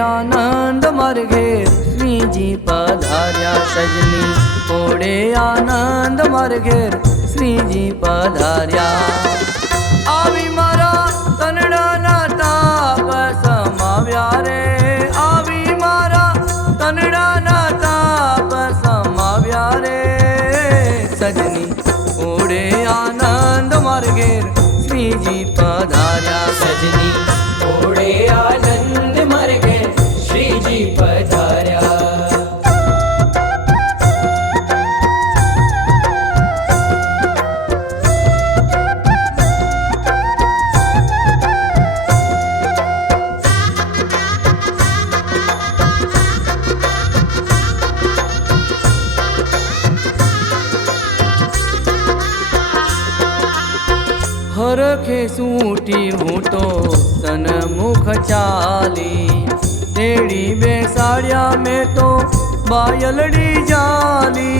आनंद मार घेर श्रीजी पधार्या सजनी ओढे आनंद मार घेर श्रीजी पधार्या। आवी मारा तनडाना ताप समाव्या रे आवी मारा तनडाना ताप समाव्या रे सजनी ओढे आनंद मार घेर श्रीजी पधार्या सजनी ओढे आनंद मार घेर श्रीजी पधार्या। हरखे सूटी हूँ तो सन्मुख चाली तेड़ी बेसाड़िया में तो बायलड़ी जाली।